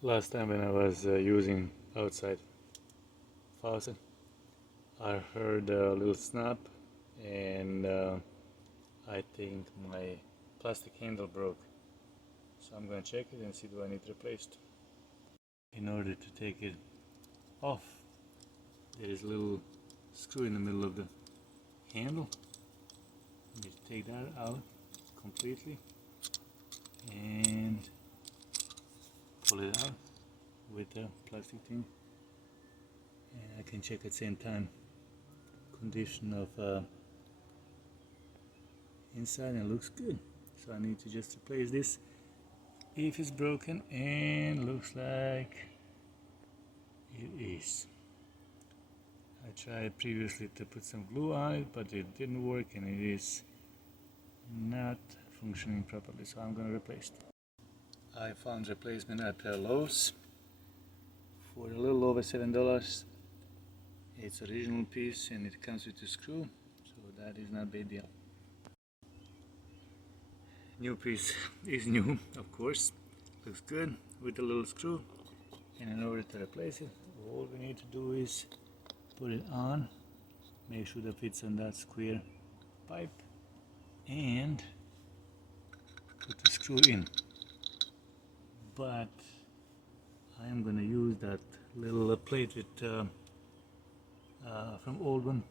Last time when I was using outside faucet, I heard a little snap and I think my plastic handle broke. So I'm gonna check it and see do I need replaced. In order to take it off, there is a little screw in the middle of the handle. You take that out completely and pull it out with the plastic thing, and I can check at the same time condition of inside, and it looks good. So I need to just replace this if it's broken, and looks like it is. I tried previously to put some glue on it, but it didn't work and it is not functioning properly, so I'm gonna replace it. I found replacement at Lowe's for a little over $7. It's original piece and it comes with a screw, so that is not a big deal. New piece is new, of course, looks good with a little screw, and in order to replace it, all we need to do is put it on, make sure that fits on that square pipe, and put the screw in. But I am going to use that little plate with from old one.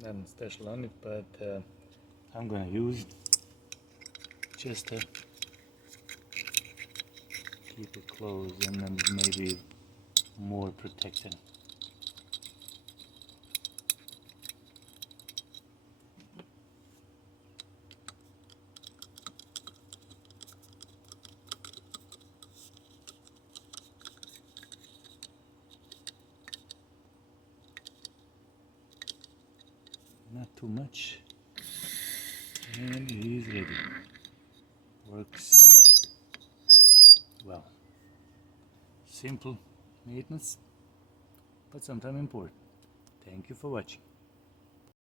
Nothing special on it, but I'm going to use just to keep it closed and then maybe more protected. Not too much, and it is ready. Works well. Simple maintenance, but sometimes important. Thank you for watching.